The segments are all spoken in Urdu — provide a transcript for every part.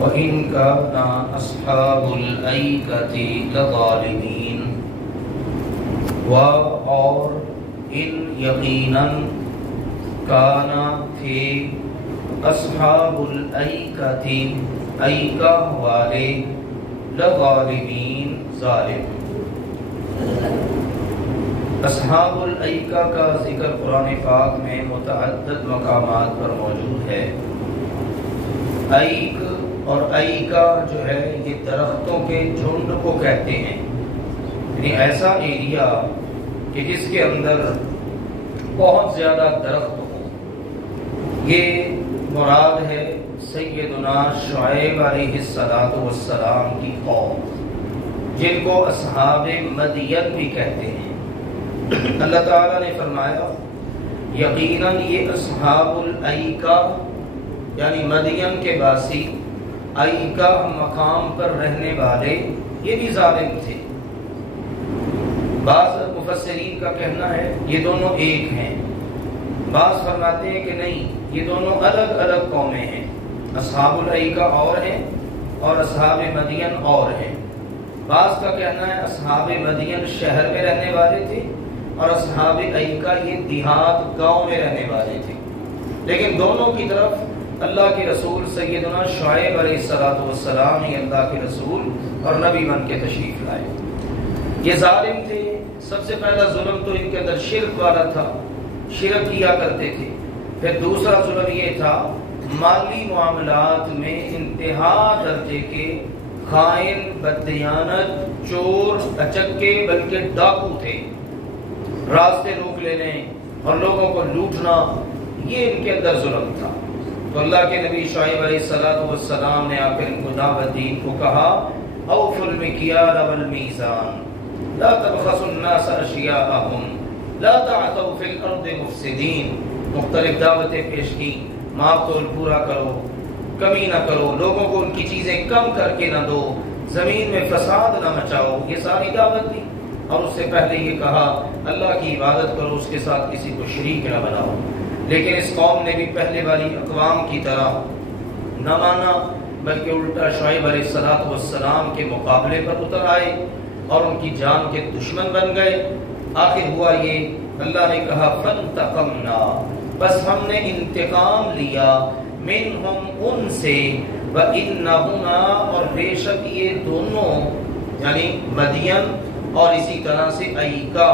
وَإِن كَانَ أَصْحَابُ الْأَيْكَةِ لَظَالِمِينَ، اور ان یقیناً کانا تھے اصحاب الایکہ ایکہ والے لظالمین ظالم۔ اصحاب الایکہ کا ذکر قرآن پاک میں متعدد مقامات پر موجود ہے۔ ایک اور ایکہ جو ہے یہ درختوں کے جھنڈ کو کہتے ہیں، یعنی ایسا ایریا کہ جس کے اندر بہت زیادہ درخت ہو۔ یہ مراد ہے سیدنا شعیب علیہ السلام کی قوم، جن کو اصحاب مدین بھی کہتے ہیں۔ اللہ تعالیٰ نے فرمایا یقیناً یہ اصحاب الایکہ یعنی مدین کے باسی، ایکہ مقام پر رہنے والے، یہ بھی ظالم تھے۔ بعض مفسرین کا کہنا ہے یہ دونوں ایک ہیں، بعض فرماتے ہیں کہ نہیں، یہ دونوں الگ الگ قومیں ہیں۔ اصحاب الایکہ اور ہیں اور اصحاب مدین اور ہیں۔ بعض کا کہنا ہے اصحاب مدین شہر میں رہنے والے تھے اور اصحاب ایکہ یہ دیہات گاؤں میں رہنے والے تھے، لیکن دونوں کی طرف اللہ کے رسول سیدنا شعیب علیہ السلام ہی اللہ کے رسول اور نبی بن کے تشریف لائے۔ یہ ظالم تھے۔ سب سے پہلا ظلم تو ان کے اندر شرک والا تھا، شرک کیا کرتے تھے۔ پھر دوسرا ظلم یہ تھا مالی معاملات میں انتہا درجے کے خائن، بددیانت، چور، اچکے، بلکہ ڈاکو تھے۔ راستے روک لینے اور لوگوں کو لوٹنا، یہ ان کے اندر ظلم تھا۔ تو اللہ کے نبی شعیب علیہ السلام نے آ کر ان کو دعوت دی، ان کو کہا اوفوا المکیال والمیزان لا تبخسوا الناس اشیاءهم لا تعثوا فی الارض مفسدین۔ مختلف دعوتیں پیش کی، ماپ تول پورا کرو، کمی نہ کرو، لوگوں کو ان کی چیزیں کم کر کے نہ دو، زمین میں فساد نہ مچاؤ، یہ ساری دعوت دی۔ اور اس سے پہلے یہ کہا اللہ کی عبادت کرو، اس کے ساتھ کسی کو شریک نہ بناؤ۔ لیکن اس قوم نے بھی پہلے والی اقوام کی طرح نہ مانا، بلکہ الٹا شعیب علیہ السلام کے مقابلے پر اتر آئے اور ان کی جان کے دشمن بن گئے۔ آخر ہوا یہ، اللہ نے کہا فانتقمنا، بس ہم نے انتقام لیا، منہم ان سے، وانہما اور بے شک یہ دونوں یعنی مدین اور اسی طرح سے ایکہ،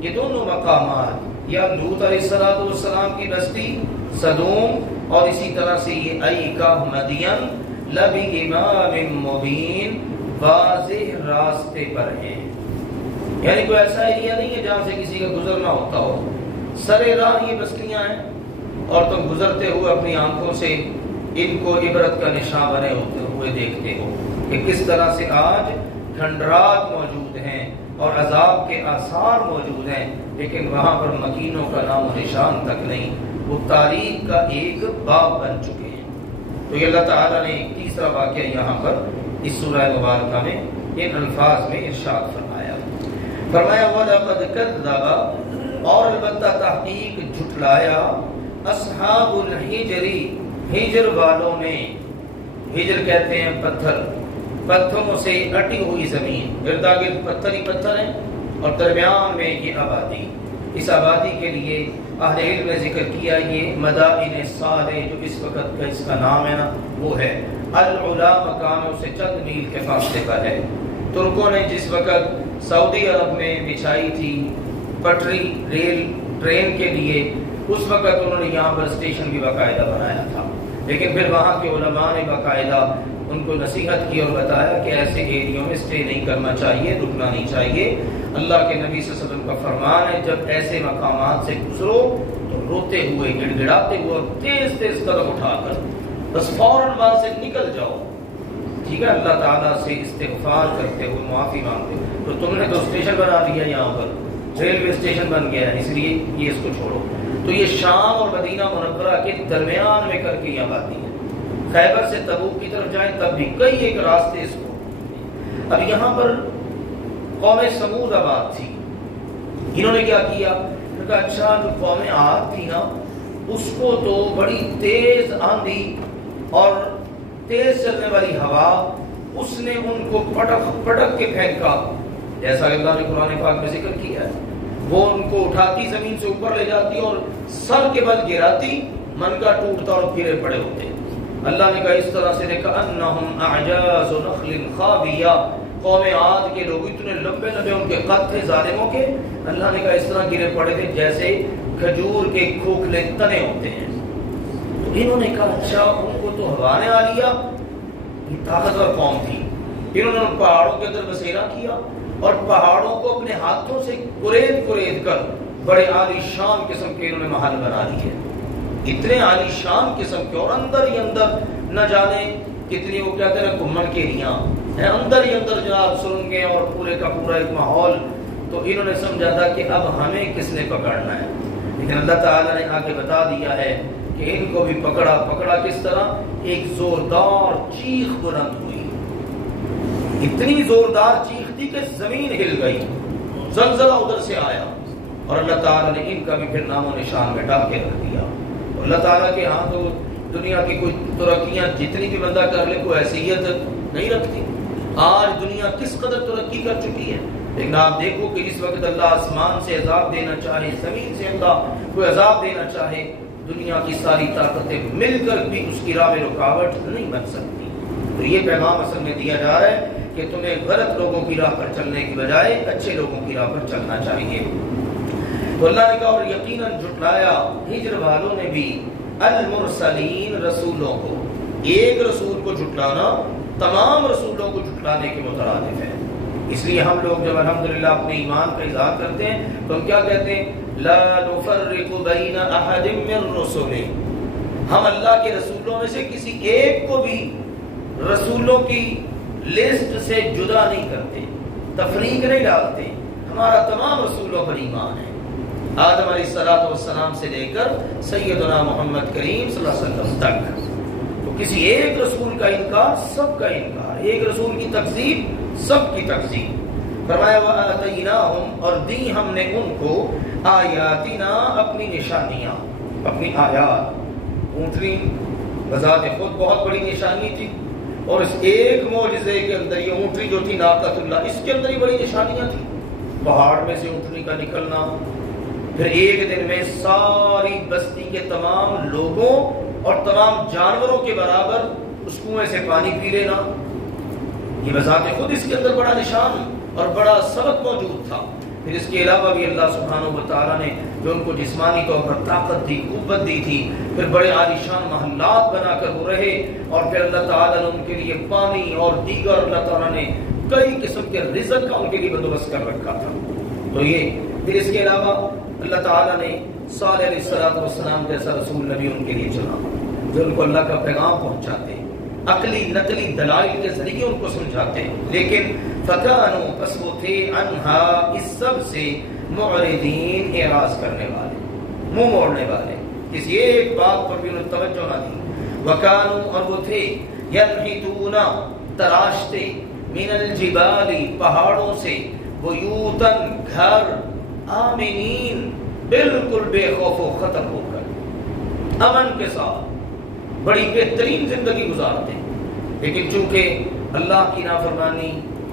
یہ دونوں مقامات یا لوط علیہ السلام کی بستی صدوم اور اسی طرح سے یہ ایکہ مدین لبِإِمَامٍ مُبِينٍ، واضح راستے پر ہیں۔ یعنی کوئی ایسا ایریا نہیں ہے جہاں سے کسی کا گزرنا ہوتا ہو، سرے راہ یہ بستیاں ہیں اور تم گزرتے ہوئے اپنی آنکھوں سے ان کو عبرت کا نشان بنے ہوتے دیکھتے ہو کہ کس طرح سے آج کھنڈرات موجود ہیں اور عذاب کے آثار موجود ہیں، لیکن وہاں پر مکینوں کا نام و نشان تک نہیں، وہ تاریخ کا ایک باب بن چکے ہیں۔ تو یہ اللہ تعالیٰ نے تیسرا واقعہ یہاں پر اس سورہ مبارکہ میں ان الفاظ میں ارشاد فرمایا۔ وَلَقَدْ كَذَّبَ، اور البتہ تحقیق جھٹلایا، اصحاب الحجر، ہجر والوں نے، ہجر کہتے ہیں پتھر، پتھروں سے اٹی ہوئی زمین، اردا گرد پتھر ہی پتھر ہیں اور درمیان میں یہ آبادی۔ اس آبادی کے لیے اہل علم نے ذکر کیا یہ مدائن صالح، جو اس وقت کا اس کا نام ہے نا وہ ہے العلا، مکانوں سے چند میل کے فاصلے پر ہے۔ ترکوں نے جس وقت سعودی عرب میں بچھائی تھی پٹری ریل ٹرین کے لیے، اس وقت انہوں نے یہاں پر اسٹیشن بھی باقاعدہ بنایا تھا، لیکن پھر وہاں کے علماء نے باقاعدہ ان کو نصیحت کی اور بتایا کہ ایسے ایریوں میں اسٹے نہیں کرنا چاہیے، رکنا نہیں چاہیے۔ اللہ کے نبی صلی اللہ علیہ وسلم کا فرمان ہے جب ایسے مقامات سے گزرو تو روتے ہوئے، گڑ گڑاتے ہوئے اور تیز تیز قدم اٹھا کر بس فوراً وہاں سے نکل جاؤ، ٹھیک ہے، اللہ تعالیٰ سے استغفار کرتے ہوئے، معافی مانگتے ہوئے۔ تو تم نے تو اسٹیشن بنا دیا، یہاں پر ریلوے اسٹیشن بن گیا ہے، اس لیے یہ اس کو چھوڑو۔ تو یہ شام اور مدینہ منورہ کے درمیان میں کر کے یہ آبادی ہے۔ خیبر سے تبوک کی طرف جائیں تب بھی کئی ایک راستے اس کو۔ اب یہاں پر قوم سمود آباد تھی، انہوں نے کیا کیا، انہوں نے کہا اچھا جو قوم عاد تھی نا، اس کو تو بڑی تیز آندھی اور تیز چلنے والی ہوا اس نے ان کو پٹک پٹک کے پھینکا، جیسا کہ اللہ نے قرآن پاک میں ذکر کیا ہے، وہ ان کو اٹھاتی زمین سے اوپر لے جاتی اور سر کے بل گراتی، منکا ٹوٹتا اور گرے پڑے ہوتے۔ اللہ نے کہا اس طرح سے کأنہم اعجاز نخل خاویہ، قوم عاد کے لوگ اتنے لمبے لمبے ان کے قد تھے ظالموں کے، اللہ نے کہا اس طرح گرے پڑے تھے جیسے کھجور کے کھوکھلے تنے ہوتے ہیں۔ تو انہوں نے کہا اچھا ان کو تو ہوا نے آ لیا، یہ طاقتور قوم تھی، انہوں نے ان پہاڑوں کے اندر بسیرا کیا اور پہاڑوں کو اپنے ہاتھوں سے کرید کرید کر بڑے عالی شان قسم کے انہوں نے محل بنا لیے، اتنے عالی شان قسم کے، اور اندر ہی اندر نہ جانے کتنی وہ کہتے ہیں گھمن کیریاں ہیں، اندر ہی اندر جناب سرنگیں اور پورے کا پورا ایک ماحول۔ تو انہوں نے سمجھا تھا کہ اب ہمیں کس نے پکڑنا ہے، لیکن اللہ تعالیٰ نے آگے بتا دیا ہے کہ ان کو بھی پکڑا۔ پکڑا کس طرح؟ ایک زوردار چیخ بلند ہوئی، اتنی زوردار چیخ تھی کہ زمین ہل گئی، زلزلہ ادھر سے آیا، اور اللہ تعالیٰ نے ان کا بھی پھر نام و نشان مٹا کے رکھ دیا۔ اللہ تعالیٰ کے ہاں تو دنیا کی کوئی ترقیاں جتنی بھی بندہ کر لے کوئی حیثیت نہیں رکھتی۔ آج دنیا کس قدر ترقی کر چکی ہے، لیکن آپ دیکھو کہ اس وقت اللہ آسمان سے عذاب دینا چاہے، زمین سے اللہ کوئی عذاب دینا چاہے، دنیا کی ساری طاقتیں مل کر بھی اس کی راہ میں رکاوٹ نہیں بن سکتی۔ تو یہ پیغام اصل میں دیا جا رہا ہے کہ تمہیں غلط لوگوں کی راہ پر چلنے کی بجائے اچھے لوگوں کی راہ پر چلنا چاہیے۔ تو اللہ نے کہا اور یقیناً جھٹلایا ہجر والوں نے بھی المرسلین، رسولوں کو۔ ایک رسول کو جھٹلانا تمام رسولوں کو جھٹلانے کے مترادف ہے۔ اس لیے ہم لوگ جب الحمدللہ اپنے ایمان کا اظہار کرتے ہیں تو ہم کیا کہتے ہیں؟ لا نفرق بین احد من رسله، ہم اللہ کے رسولوں میں سے کسی ایک کو بھی رسولوں کی لسٹ سے جدا نہیں کرتے، تفریق نہیں ڈالتے، ہمارا تمام رسولوں پر ایمان ہے، آدم علیہ السلام سے لے کر سیدنا محمد کریم صلی اللہ علیہ وسلم تک۔ تو کسی ایک رسول کا انکار سب کا انکار، ایک رسول کی تکذیب سب کی تکذیب۔ فرمایا وَآتَيْنَاهُمْ، اور دی ہم نے ان کو آیاتنا، اپنی نشانیاں، اپنی آیات۔ اونٹنی بذات خود بہت بڑی نشانی تھی، اور اس ایک معجزے کے اندر یہ اونٹنی جو تھی ناقۃ اللہ، اس کے اندر ہی بڑی نشانیاں تھیں۔ پہاڑ میں سے اونٹنی کا نکلنا، پھر ایک دن میں ساری بستی کے تمام لوگوں اور تمام جانوروں کے برابر اس کنویں سے پانی پی لینا، یہ بذات خود اس کے اندر بڑا نشان اور بڑا سبق موجود تھا۔ پھر اس کے علاوہ بھی اللہ سبحانہ و تعالیٰ نے جو ان کو جسمانی طور پر طاقت دی، قوت دی تھی، پھر بڑے عالیشان محلات بنا کر وہ رہے، اور پھر اللہ تعالیٰ نے ان کے لیے پانی اور دیگر اللہ تعالیٰ نے کئی قسم کے رزق کا ان کے لیے بندوبست کر رکھا تھا۔ تو یہ پھر اس کے علاوہ اللہ تعالیٰ نے صالح علیہ السلام جیسا رسول نبی ان کے لیے چنا، جو ان کو اللہ کا پیغام پہنچاتے، عقلی نقلی دلائل کے ذریعے ان کو سمجھاتے، لیکن فکانوا، پس وہ تھے، عنہا، اس سب سے، معرضین، اعراض کرنے والے، منہ موڑنے والے، کسی ایک بات پر بھی انہیں توجہ نہ دی۔ وکانوا، اور وہ تھے، ینحتون، تراشتے، من الجبال، پہاڑوں سے، بیوتن، گھر، آمنین، بالکل بے خوف و خطر ہو کر، امن کے ساتھ بڑی بہترین زندگی گزارتے ہیں، لیکن چونکہ اللہ کی نافرمانی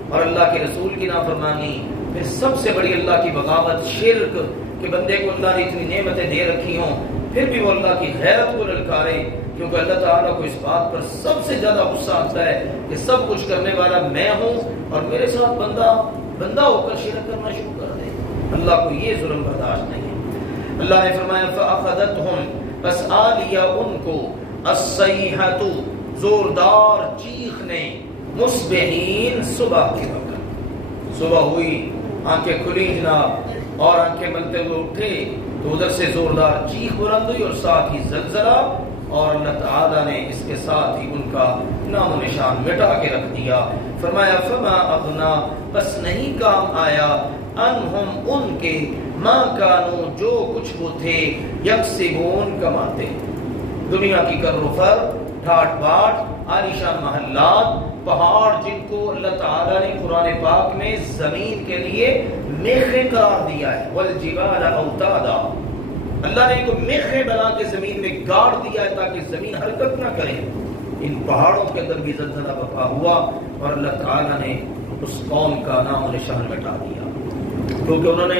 اور اللہ کے رسول کی نافرمانی، پھر سب سے بڑی اللہ کی بغاوت، شرک، کہ بندے کو اللہ نے اتنی نعمتیں دے رکھی ہوں پھر بھی وہ اللہ کی غیرت کو للکارے، کیونکہ اللہ تعالیٰ کو اس بات پر سب سے زیادہ غصہ آتا ہے کہ سب کچھ کرنے والا میں ہوں اور میرے ساتھ بندہ ہو کر شرک کرنا شروع کر دے۔ اللہ کو یہ ظلم برداشت نہیں ہے۔ اللہ نے فرمایا فَأَخَذَتْهُمْ، پس آ لیا ان کو، الصَّيْحَةُ، زوردار چیخ نے، مصبحین، صبح کے وقت، صبح ہوئی، آنکھیں کھلی جناب، اور آنکھیں ملتے ہوئے اٹھے تو ادھر سے زوردار چیخ بلند ہوئی اور ساتھ ہی زلزلہ، اور اللہ تعالیٰ نے اس کے ساتھ ہی ان کا نام و نشان مٹا کے رکھ دیا۔ فرمایا فما اغنا، بس نہیں کام آیا، انہم، ان کے، ما کانو، جو کچھ وہ تھے، یکسبون، کماتے، دنیا کی کر و فر، ٹھاٹ باٹ، عالیشان محلات، پہاڑ جن کو اللہ تعالیٰ نے قرآن پاک میں زمین کے لیے میخیں قرار دیا ہے، والجبال اوتادا، اللہ نے ان کو میخیں بنا کے زمین میں گاڑ دیا ہے تاکہ زمین حرکت نہ کرے، ان پہاڑوں کے اندر بھی زلزلہ برپا ہوا اور اللہ تعالیٰ نے اس قوم کا نام و نشان مٹا دیا، کیونکہ انہوں نے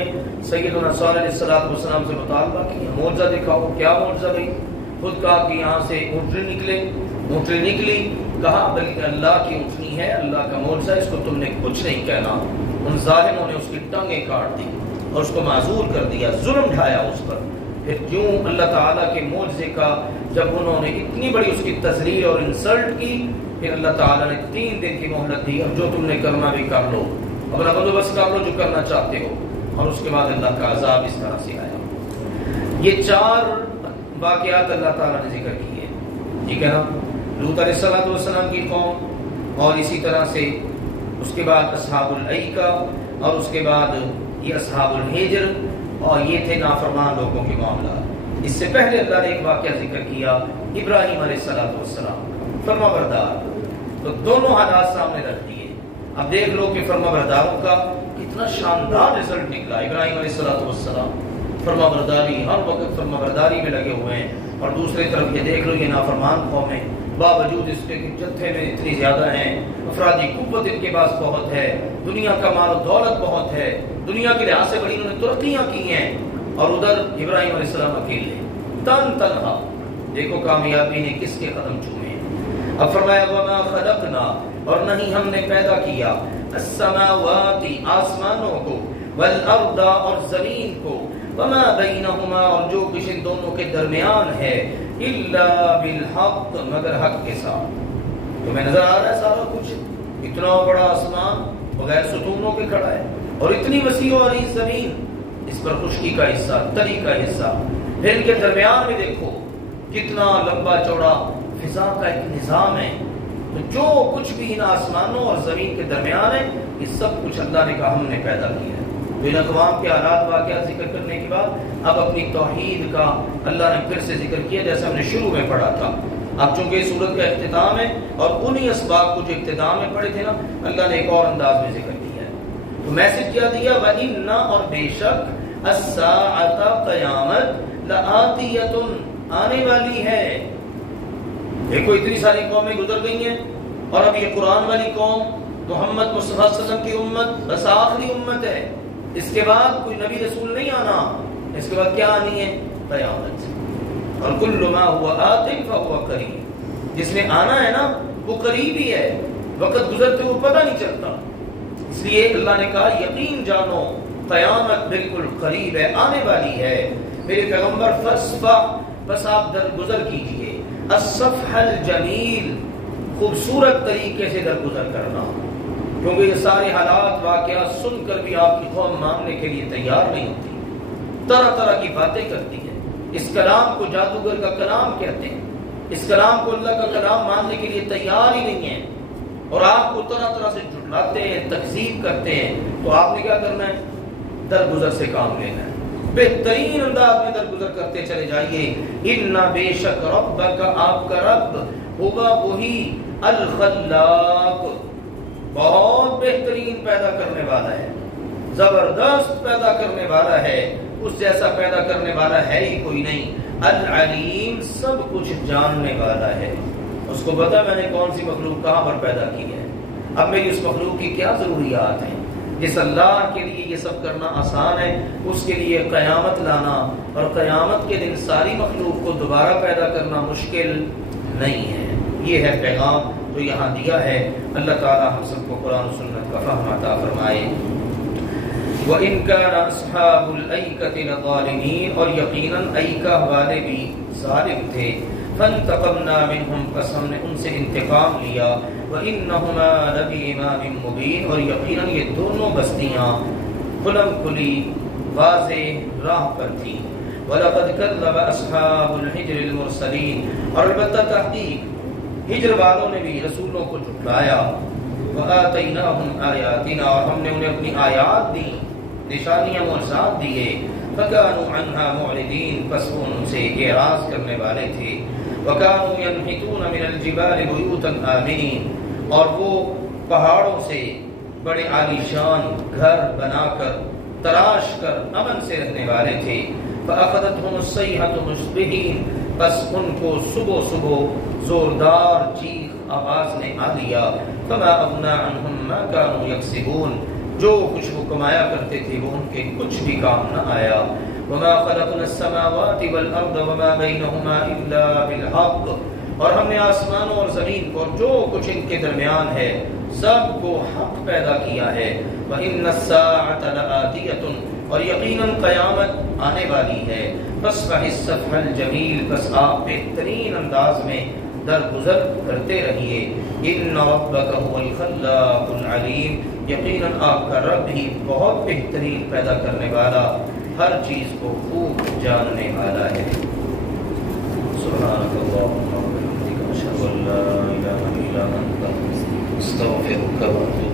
سیدنا صالح علیہ السلام سے مطالبہ کیا، معجزہ دکھاؤ۔ کیا معجزہ بھائی؟ خود کہا کہ یہاں سے اونٹنی نکلی، کہا بلکہ اللہ کی اونٹنی ہے، اللہ کا معجزہ، اس کو تم نے کچھ نہیں کہنا۔ ان ظالموں نے اس کی ٹانگیں کاٹ دی اور اس کو معذور کر دیا، ظلم ڈھایا اس پر۔ پھر کیوں اللہ تعالیٰ کے معجزے کا جب انہوں نے اتنی بڑی اس کی تذلیل اور انسلٹ کی، پھر اللہ تعالیٰ نے 3 دن کی مہلت دی، اب جو تم نے کرنا بھی کر لو، اپنا بندوبست کر لو جو کرنا چاہتے ہو۔ اور اس کے بعد اللہ کا عذاب اس طرح سے آیا۔ یہ 4 واقعات اللہ تعالیٰ نے ذکر کیے، ٹھیک ہے نا؟ لوط علیہ السلام کی قوم، اور اسی طرح سے اس کے بعد اصحاب الایکہ، اور اس کے بعد یہ اصحاب الحجر، اور یہ تھے نافرمان لوگوں کے معاملات۔ اس سے پہلے اللہ نے ایک واقعہ ذکر کیا ابراہیم علیہ السلام، فرما بردار۔ تو دونوں حالات سامنے رکھ دیے۔ اب دیکھ لو کہ فرما برداروں کا کتنا شاندار رزلٹ نکلا۔ ابراہیم علیہ السلام فرما برداری، ہر وقت فرما برداری میں لگے ہوئے ہیں، اور دوسری طرف یہ دیکھ لو یہ نافرمان قوم ہے، باوجود اس کے جتھے میں اتنی زیادہ ہیں، افرادی قوت ان کے پاس بہت ہے، دنیا کا مال و دولت بہت ہے، دنیا کے لحاظ سے بڑی انہوں نے ترقیاں کی ہیں، اور ادھر ابراہیم علیہ السلام اکیلے تنہا۔ دیکھو کامیابی نے کس کے قدم چومے۔ اب فرمایا وما خلقنا، اور نہیں ہم نے پیدا کیا، السماوات آسمانوں کو، والارض اور زمین کو، وما بینہما اور جو کچھ ان دونوں کے درمیان ہے، الا بالحق مگر حق کے ساتھ۔ تمہیں نظر آ رہا ہے سارا کچھ، اتنا بڑا آسمان بغیر ستونوں کے کھڑا ہے، اور اتنی وسیع اور عریض زمین، اس پر خشکی کا حصہ، تری کا حصہ، پھر ان کے درمیان میں دیکھو کتنا لمبا چوڑا فضا کا ایک نظام ہے۔ تو جو کچھ بھی ان آسمانوں اور زمین کے درمیان ہے، یہ سب کچھ اللہ نے کہا ہم نے پیدا کیا ہے۔ تو ان اقوام کے حالات واقعات ذکر کرنے کے بعد اب اپنی توحید کا اللہ نے پھر سے ذکر کیا، جیسے ہم نے شروع میں پڑھا تھا۔ اب چونکہ اس سورت کا اختتام ہے، اور انہی اسباب کو جو اختتام میں پڑھے تھے نا، اللہ نے ایک اور انداز میں ذکر کیا ہے۔ تو میسج کیا دیا؟ وَإِنَّ اور بے شک السَّاعَةَ قیامت لَآتِيَةٌ آنے والی ہے۔ دیکھو اتنی ساری قومیں گزر گئی ہیں، اور اب یہ قرآن والی قوم محمد مصطفیٰ صلی اللہ علیہ وسلم کی امت بس آخری امت ہے، اس کے بعد کوئی نبی رسول نہیں آنا۔ اس کے بعد کیا آنی ہے؟ قیامت۔ اور کل ما ہوا آت فہو قریب، جس نے آنا ہے نا وہ قریب ہی ہے، وقت گزرتے ہوئے پتہ نہیں چلتا۔ اس لیے اللہ نے کہا یقین جانو قیامت بالکل قریب ہے، آنے والی ہے۔ میرے پیغمبر فصفح، بس آپ درگزر کیجئے، الصفح الجمیل، خوبصورت طریقے سے درگزر کرنا، کیونکہ یہ سارے حالات واقعات سن کر بھی آپ کی قوم ماننے کے لیے تیار نہیں ہوتی، طرح طرح کی باتیں کرتی ہے۔ اس کلام کو جادوگر کا کلام کہتے ہیں، اس کلام کو اللہ کا کلام ماننے کے لیے تیار ہی نہیں ہے، اور آپ کو طرح طرح سے جھٹلاتے ہیں، تکذیب کرتے ہیں۔ تو آپ نے کیا کرنا ہے؟ درگزر سے کام لینا ہے، بہترین انداز میں درگزر کرتے چلے جائیے۔ اِنَّ بے شک ربک، آپ کا رب، ہوگا وہی الخلاق، بہت بہترین پیدا کرنے والا ہے، زبردست پیدا کرنے والا ہے، اس جیسا پیدا کرنے والا ہے ہی کوئی نہیں۔ العلیم، سب کچھ جاننے والا ہے، اس کو پتا میں نے کون سی مخلوق کہاں پر پیدا کی ہے، اب میری اس مخلوق کی کیا ضروریات ہیں۔ جس اللہ کے لیے یہ سب کرنا آسان ہے، اس کے لیے قیامت لانا اور قیامت کے دن ساری مخلوق کو دوبارہ پیدا کرنا مشکل نہیں ہے۔ یہ ہے پیغام جو یہاں دیا ہے۔ اللہ تعالی ہم سب کو قرآن و سنت کا فہم عطا فرمائے۔ وَإِن كَانَ أَصْحَابُ الْأَيْكَةِ لَظَالِمِينَ، اور یقیناً ایکہ والے بھی ظالم تھے۔ فَانْتَقَمْنَا مِنْهُمْ، پس ہم نے ان سے انتقام لیا۔ وَإِنَّهُمَا لَبِإِمَامٍ مُبِينٍ، اور یقیناً یہ دونوں بستیاں کھلم کھلی واضح راہ پر تھیں۔ وَلَقَدْ كَذَّبَ أَصْحَابُ الْحِجْرِ الْمُرْسَلِينَ، اور البتہ تحقیق ہجر والوں نے بھی رسولوں کو جھٹلایا۔ وَآتَيْنَاهُمْ آيَاتِنَا، اور ہم نے انہیں اپنی آیات دی، نشانیاں معجزات دیے۔ فَكَانُوا عَنْهَا مُعْرِضِينَ، پس وہ ان سے اعراض کرنے والے تھے۔ وَكَانُوا يَنْحِتُونَ مِنَ الْجِبَالِ بُيُوتًا آمِنِينَ، اور وہ پہاڑوں سے بڑے عالی شان گھر بنا کر تراش کر امن سے رہنے والے تھے۔ فَأَخَذَتْهُمُ الصَّيْحَةُ مُصْبِحِينَ، بس ان کو صبح صبح زوردار چیخ آواز نے آ دیا فما اغنى عنهم ما كانوا يكسبون، جو کچھ وہ کمایا کرتے تھے وہ ان کے کچھ بھی کام نہ آیا. وما خلقنا السماوات والارض وما بينهما الا بالحق، اور ہم نے آسمانوں اور زمین کو اور جو کچھ ان کے درمیان ہے سب کو حق پیدا کیا ہے. وان الساعة لآتية، اور یقیناً قیامت آنے والی ہے. فاصفح الصفح الجمیل، بس آپ بہترین انداز میں درگزر کرتے رہیے. ان ربک هو الخلاق العلیم، یقیناً آپ کا رب ہی بہت بہترین پیدا کرنے والا، ہر چیز کو خوب جاننے والا ہے. سبحانک اللہم و بحمدک، اشہد ان لا الہ الا انت، استغفرک و اتوب